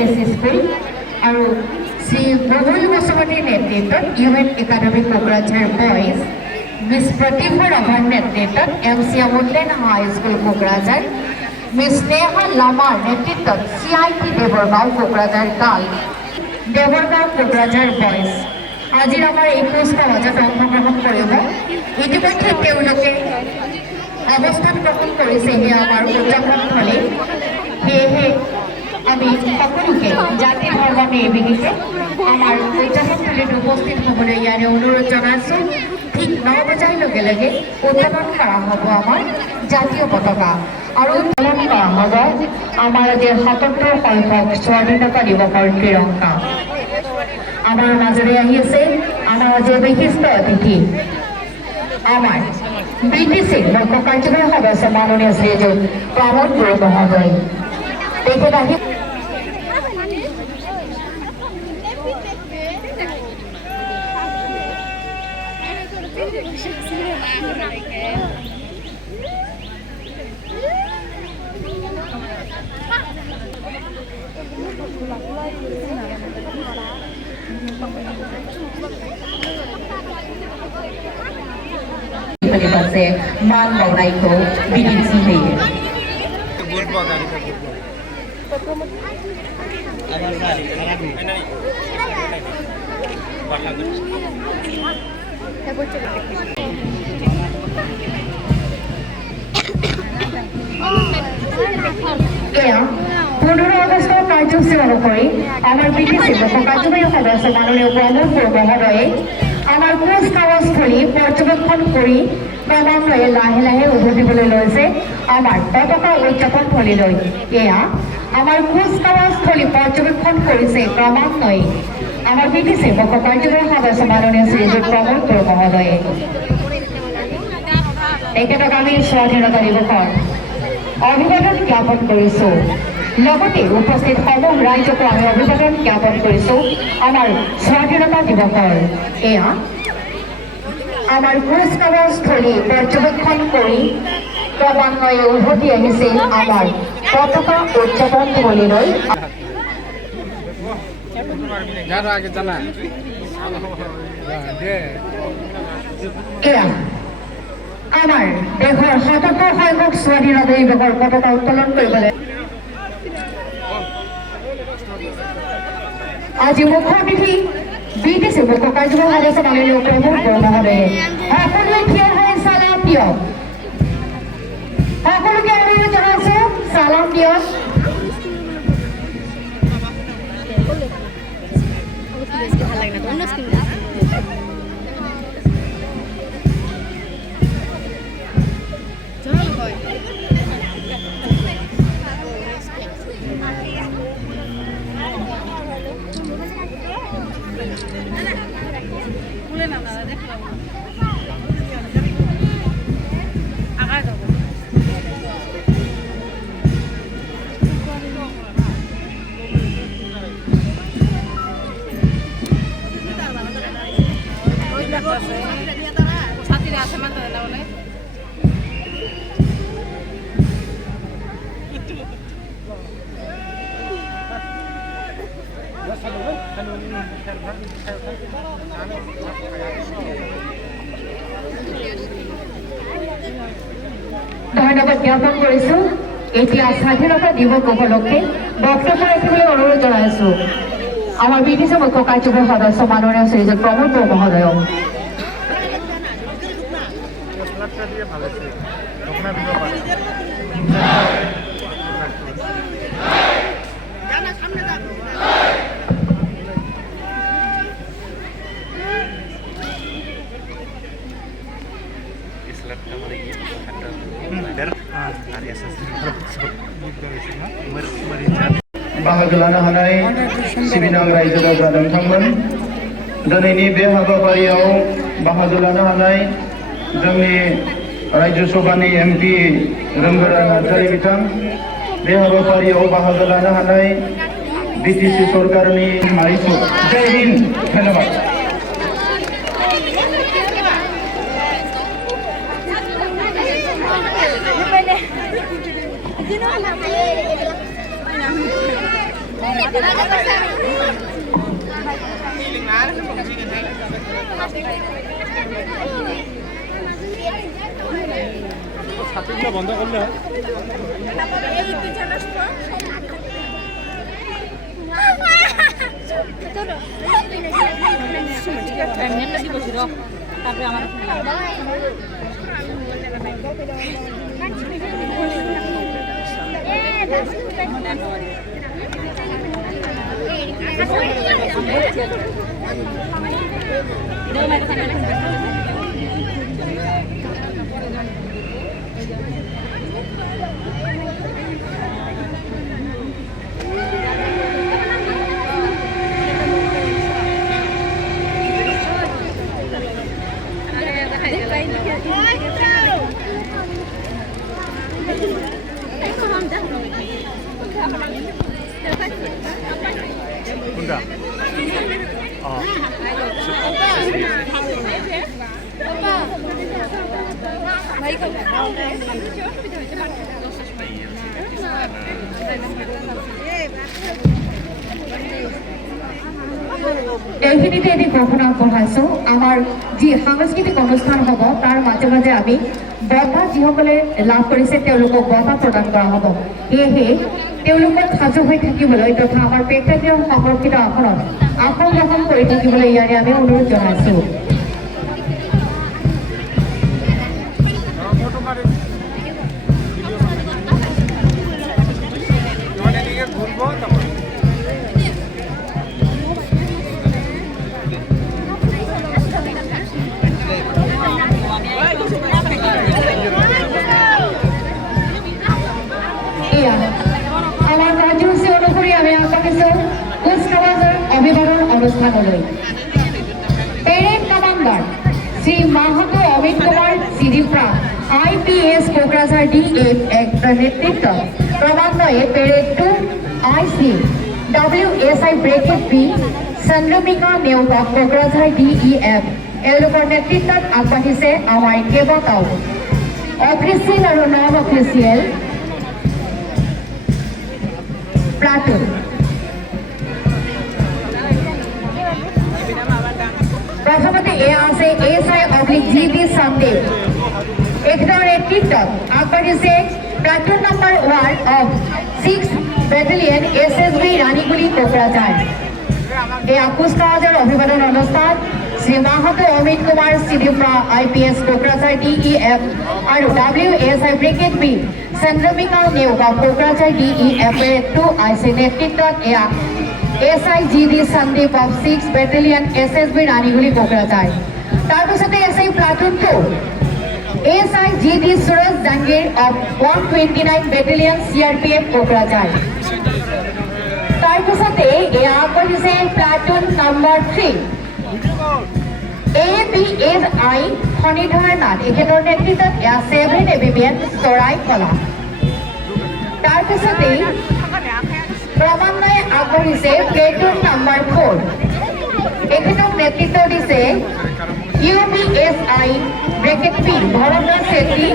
HSC school আৰু শ্ৰী গগৈ বসুমতীৰ নেতৃত্বত UN academy Kokrajhar boys Miss Pratibha ৰাভাৰ নেতৃত্বত MC আমুল্লেন হাইস্কুল কোকৰাঝাৰ মিছ নেহা লামাৰ নেতৃত্বত CIT Debargaon Kokrajhar girls Debargaon Kokrajhar boys আজিৰ আমাৰ এই কুচকাৱাজত অংশগ্ৰহণ কৰিব ইতিমধ্যে তেওঁলোকে অৱস্থান গ্ৰহণ কৰিছেহি আমাৰ উদযাপনস্থলী সেয়েহে আমি সকলোকে জাতি ধৰ্ম নিৰ্বিশেষে আমাৰ উদযাপনস্থলীত উপস্থিত হ'বলৈ ইয়াৰে অনুৰোধ জনাইছোঁ ঠিক 9 বজাৰ লগে লগে উত্তোলন কৰা হ'ব আমাৰ জাতীয় পতাকা আৰু উত্তোলন কৰা হ'ব আমাৰ আজিৰ ৭৭ সংখ্যক স্বাধীনতা দিৱসৰ ত্ৰিৰংগা আমাৰ মাজৰে আহি আছে আমাৰ আজিৰ বিশিষ্ট অতিথি আমার BTC মুখ্য কার্যবাহী সদস্য মাননীয় শ্রীযুত প্রমোদ গুরু মহোদয় তেখেত আহি से मान बावनाय को बिदिन्थि होयो पंद्रह আগস্ট কাৰ্যসূচী অনুসৰি আমাৰ BTC মুখ্য কাৰ্যবাহী সদস্য মাননীয় প্ৰমোদ গুৰু মহোদয়ে আমাৰ কুচকাৱাজস্থলী পৰ্যবেক্ষণ কৰি ক্ৰমান্বয়ে লাহে লাহে উভতিবলৈ লৈছে আমাৰ পতাকা উদযাপনস্থলীলৈ এয়া আমাৰ কুচকাৱাজস্থলী পৰ্যবেক্ষণ কৰিছে ক্ৰমান্বয়ে আমাৰ BTC মুখ্য কাৰ্যবাহী সদস্য মাননীয় শ্ৰীযুত প্ৰমোদ গুৰু মহোদয়ে তেখেতক আমি স্বাধীনতা দিৱসৰ অভিবাদন জ্ঞাপন কৰিছোঁ লগতে উপস্থিত সমূহ ৰাইজকো আমি অভিবাদন জ্ঞাপন কৰিছোঁ আমাৰ স্বাধীনতা দিৱসৰ এয়া আমাৰ কুচকাৱাজস্থলী পৰ্যবেক্ষণ কৰি ক্ৰমান্বয়ে উভতি আহিছে আমাৰ পতাকা উদযাপনস্থলীলৈ এয়া আমাৰ দেশৰ ৭৭ সংখ্যক স্বাধীনতা দিৱসৰ পতাকা উত্তোলন কৰিবলৈ আজি মুখ্য অতিথি BTC মুখ্য কাৰ্যবাহী সদস্য মাননীয় প্ৰমোদ গুৰু মহোদয়ে সকলোৱে থিয় হৈ চালাম দিয়ক সকলোকে অনুৰোধ জনাইছোঁ চালাম দিয়ক ধন্যবাদ জ্ঞাপন কৰিছোঁ এতিয়া স্বাধীনতা দিৱস উপলক্ষে বক্তব্য ৰাখিবলৈ অনুৰোধ জনাইছোঁ আমাৰ BTC মুখ্য কাৰ্যবাহী সদস্য মাননীয় শ্ৰীযুত প্ৰমোদ গুৰু মহোদয়ক बाहागो लानो हानाय सिबिनां रायजो राजा नोंथांमोन दिनैनि बे हाबाफारियाव बाहागो लानो हानाय जोंनि राज्य सभानि MP रोंगोरा नार्जारी बिथां बे हाबाफारियाव बाहागो लानो हानाय BTC सरकारनि माइसु जय हिन्द धन्यवाद বন্ধ করলে তারপরে আমার কোনটা এইখিনিতে এটি ঘোষণা আগবঢ়াইছোঁ আমাৰ যি সাংস্কৃতিক অনুষ্ঠান হ'ব তাৰ মাজে মাজে আমি বঁটা যিসকলে লাভ কৰিছে তেওঁলোকক বঁটা প্ৰদান কৰা হ'ব সেয়েহে তেওঁলোকক সাজু হৈ থাকিবলৈ তথা আমাৰ প্ৰেক্ষাগৃহ সংৰক্ষিত আসনত আসন গ্ৰহণ কৰি থাকিবলৈ ইয়াৰে আমি অনুৰোধ জনাইছোঁ আমাৰ কাৰ্যসূচী অনুসৰি আমি আগবাঢ়িছোঁ কুচকাৱাজৰ অভিবাদন অনুষ্ঠানলৈ parade commander Shri Mahato Amit Kumar Chiripra IPS Kokrajhar DF এক্টৰ নেতৃত্বত ক্ৰমান্বয়ে parade 2 IC WSI bracket B Chandramika Neota Kokrajhar DEF এওঁলোকৰ নেতৃত্বত আগবাঢ়িছে আমাৰ কেইবাটাও অফিচিয়েল আৰু নন অফিচিয়েল প্লাটুন প্ৰথমতে এয়া আছে SI/GB সন্দেহ এখনৰ নেতৃত্বত আগবাঢ়িছে platoon number 1 of 6 battalion SSB ৰাণীগুলি কোকৰাঝাৰ এয়া কুচকাৱাজৰ অভিবাদন অনুষ্ঠান শ্ৰী মাহাতো অমিত কুমাৰ চিৰিপ্ৰা IPS কোকৰাঝাৰ DEF আৰু WSI brigade B Chandramika Neota Kokrajhar DEF 2 IC নেতৃত্বত এয়া SIGD Sandeep of 6 battalion SSB ৰাণীগুলি কোকৰাঝাৰ তাৰপিছতে আছে platoon 2 SIGD Suraj Jangir of 129 battalion CRPF Kokrajhar তাৰপিছতে এয়া আগবাঢ়িছে platoon number 3 ABSI Shanidhar Nath এখেতৰ নেতৃত্বত এয়া 7 ABBN চৰাই কলা তাৰপিছতে ক্ৰমান্বয়ে আগবাঢ়িছে প্লেটুন নম্বৰ 4 এখেতক নেতৃত্ব দিছে UBSI bracket P Bhardwaj Chhetri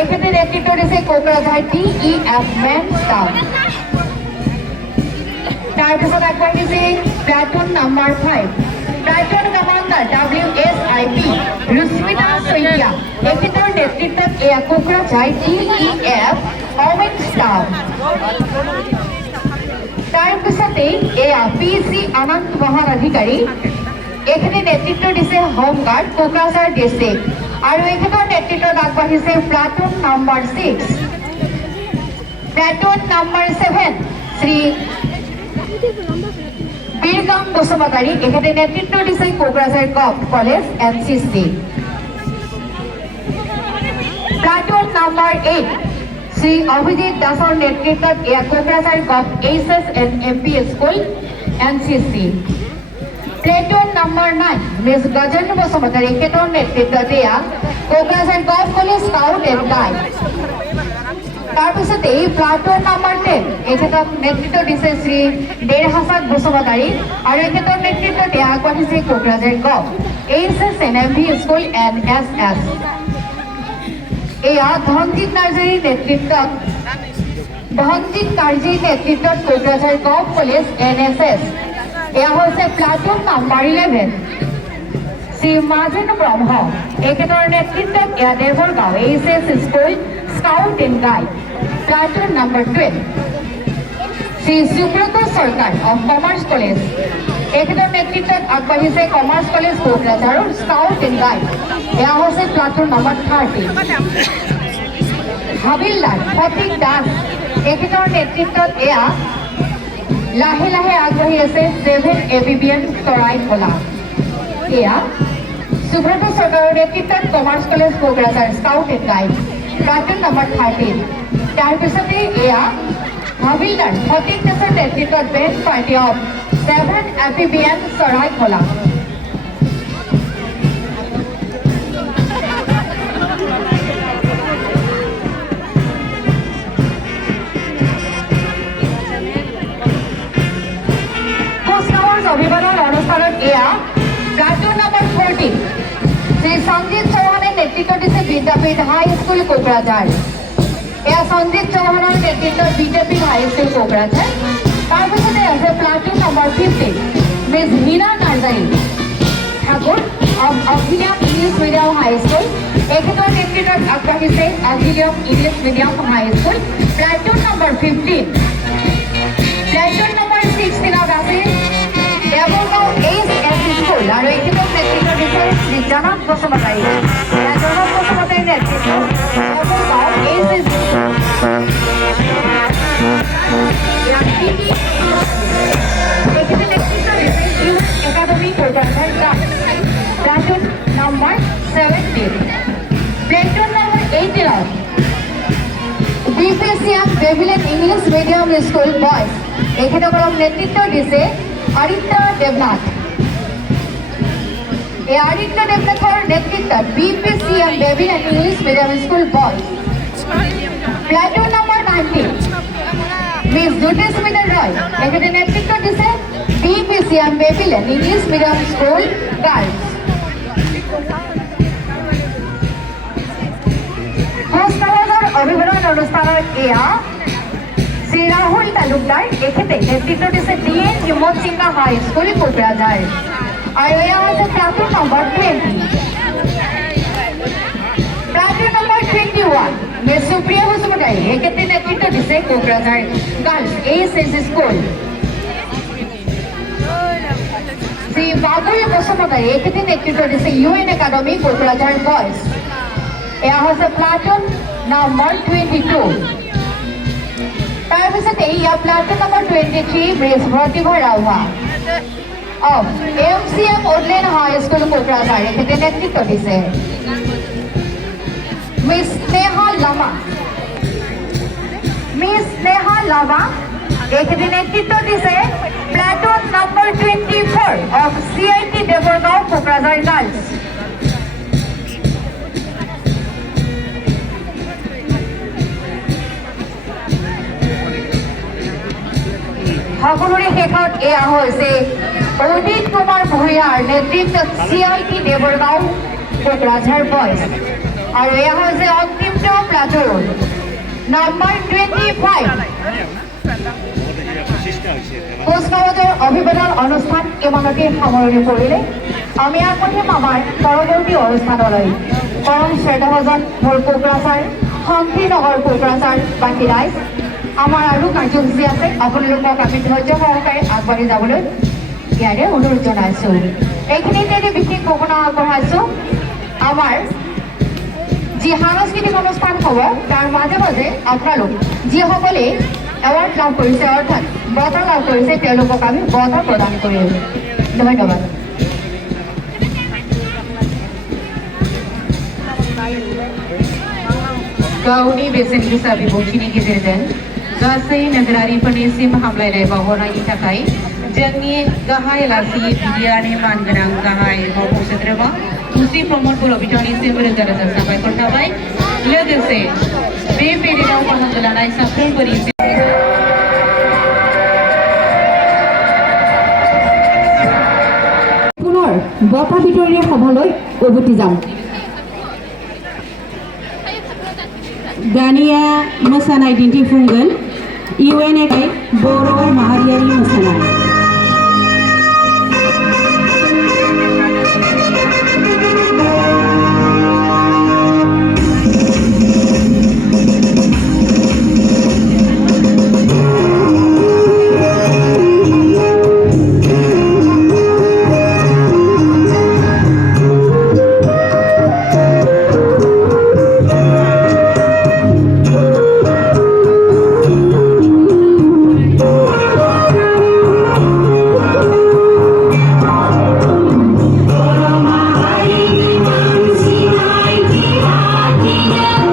এখেতে নেতৃত্ব দিছে কোকৰাঝাৰ DEF মেন ষ্টাফ তাৰপিছত আগবাঢ়িছে platoon number 5 platoon commander WSIP Rusmita Saikia এখেতৰ নেতৃত্বত এয়া কোকৰাঝাৰ DEF অমেন ষ্টাফ তাৰপিছতে এয়া PC আনন্দ মহান অধিকাৰী এখেতে নেতৃত্ব দিছে হোমগাৰ্ড কোকৰাঝাৰ ডিষ্ট্ৰিক্ট আৰু এখেতৰ নেতৃত্বত আগবাঢ়িছে platoon number 6 platoon number 7 Shri Birgam Basumatary এখেতে নেতৃত্ব দিছে Kokrajhar gov college NCC platoon number 8 Shri Abhijit দাসৰ নেতৃত্বত এয়া Kokrajhar gov HS and MP school NCC platoon number 9 Miss Gajendra Basumatary এখেতৰ নেতৃত্বত এয়া Kokrajhar gov college scout and guide তাৰপিছতে প্লাটুন নম্বৰ 10 এখেতক নেতৃত্ব দিছে শ্ৰী দেৰহাছাক বসুমতাৰী আৰু এখেতৰ নেতৃত্বত এয়া আগবাঢ়িছে Kokrajhar gov HS and MP school NSS এয়া ধনজিৎ নাৰ্জাৰীৰ নেতৃত্বত বহনজিৎ কাৰ্জীৰ নেতৃত্বত কোকৰাঝাৰ গভ কলেজ NSS এয়া হৈছে প্লাটুন নাম্বাৰ 11 শ্ৰী মাজেন ব্ৰহ্ম এখেতৰ নেতৃত্বত এয়া Dewargaon HS school scout and guide platoon number 12 Shri Subrata চৰকাৰ অফ কমাৰ্চ কলেজ এখেতৰ নেতৃত্বত আগবাঢ়িছে কমাৰ্চ কলেজ কোকৰাঝাৰৰ স্কাউট এণ্ড গাইড এয়া হৈছে প্লাটুন নাম্বাৰ 30 হাবিলদাৰ ফটিক দাস এখেতৰ নেতৃত্বত এয়া লাহে লাহে আগবাঢ়ি আছে 7 ABBN তৰাই খোলা এয়া সুব্ৰত চৰকাৰৰ নেতৃত্বত commerce college Kokrajhar scout and guide platoon number 13 তাৰপিছতে এয়া হাবিলদাৰ ফটিক দাসৰ নেতৃত্বত বেঞ্চ পাৰ্টি অফ 7 ABBN তৰাই খোলা অভিবাদন অনুষ্ঠানত এয়া প্লাটুন নাম্বাৰ 14 শ্ৰী সঞ্জিত চৌহানে নেতৃত্ব দিছে বিদ্যাপীঠ হাই স্কুল কোকৰাঝাৰ এয়া সঞ্জিত চৌহানৰ নেতৃত্বত বিদ্যাপীঠ হাই স্কুল কোকৰাঝাৰ তাৰপিছতে আছে platoon number 15 Miss Hira Narzary Thakur অভিলিয়াম ইংলিছ মিডিয়াম হাই স্কুল এখেতৰ নেতৃত্বত আগবাঢ়িছে অভিলিয়াম English medium high school platoon number 15 platoon number 16 আছে দেৱৰগাঁও HS স্কুল আৰু এখেতৰ নেতৃত্ব দিছে শ্ৰী জনক বসুমতাৰী জনক বসুমতাৰীৰ নেতৃত্বত দেৱৰগাঁও HS এখেতৰ নেতৃত্ব দিছে youth academy Kokrajhar platoon number 17 platoon number 18 BPCM বেভিলেন ইংলিছ মিডিয়াম স্কুল বয়জ এখেতসকলক নেতৃত্ব দিছে আদিত্য দেৱনাথ এই আদিত্য দেৱনাথৰ নেতৃত্বত BPCM বেভিলেন English medium school boys platoon number 19 Miss Jyotismita Roy এখেতে নেতৃত্ব দিছে BPCM বেভিলেন ইংলিছ মিডিয়াম স্কুল গাৰ্লছ কুচকাৱাজৰ অভিবাদন অনুষ্ঠানত এয়া শ্ৰী ৰাহুল তালুকদাৰ এখেতে নেতৃত্ব দিছে DN হিমত সিংহা হাই স্কুল কোকৰাঝাৰ আৰু এয়া হৈছে platoon number 20 platoon number 21 miss Supriya Basumatary এখেতে নেতৃত্ব দিছে Kokrajhar girls HS school Shri Babul Basumatary এখেতে নেতৃত্ব দিছে UN একাডেমী কোকৰাঝাৰ বয়জ এয়া হৈছে প্লাটুন নম্বৰ 22 তাৰপিছতে এয়া platoon number 23 Miss Pratibha Rabha of MCM Woodland High School Kokrajhar এখেতে নেতৃত্ব দিছে মিছ স্নেহা লামা এখেতে নেতৃত্ব দিছে platoon number 24 of CIT Debargaon Kokrajhar girls সকলোৰে শেষত এয়া হৈছে অদিত কুমাৰ ভূঞাৰ নেতৃত্বত CIT দেৱৰগাঁও কোকৰাঝাৰ বয়জ আৰু এয়া হৈছে অন্তিমটো প্লাটুন নাম্বাৰ 25 কুচকাৱাজৰ অভিবাদন অনুষ্ঠান ইমানতে সামৰণি পৰিলে আমি আগবাঢ়িম আমাৰ পৰৱৰ্তী অনুষ্ঠানলৈ পৰম শ্ৰদ্ধাভাজন মোৰ কোকৰাঝাৰ শান্তিনগৰ কোকৰাঝাৰ বাকী ৰাইজ আমাৰ আৰু কাৰ্যসূচী আছে আপোনালোকক আমি ধৈৰ্য সহকাৰে আগবাঢ়ি যাবলৈ ইয়াৰে অনুৰোধ জনাইছোঁ এইখিনিতে বিশেষ ঘোষণা আগবঢ়াইছোঁ আমাৰ যি সাংস্কৃতিক অনুষ্ঠান হ'ব তাৰ মাজে মাজে আপোনালোক যিসকলে এৱাৰ্ড লাভ কৰিছে অৰ্থাৎ বঁটা লাভ কৰিছে তেওঁলোকক আমি বঁটা প্ৰদান কৰিম ধন্যবাদ गावनि बेसेन गोसा बिबुंथिनि गेजेरजों गासै नोगोरारिफोरनिसिम हामलायनाय बावहरनायनि थाखाय जोंनि गाहाय आलासि बिटिआरनि मानगोनां गाहाय मावफुं सोद्रोमा मुस्रि प्रमद बर' बिथांनिसिम रोजा रोजा साबायखर थाबाय लोगोसे बे पेरेडआव बाहागो लानाय साफ्रोमबोनिसिम পুনৰ বঁটা বিতৰণী সভালৈ উভতি যাম दानिया मोसानाय दिन्थिफुंगोन UNFI बर' माहारियारि मोसानाय Oro mahari di mansinai di hatinya.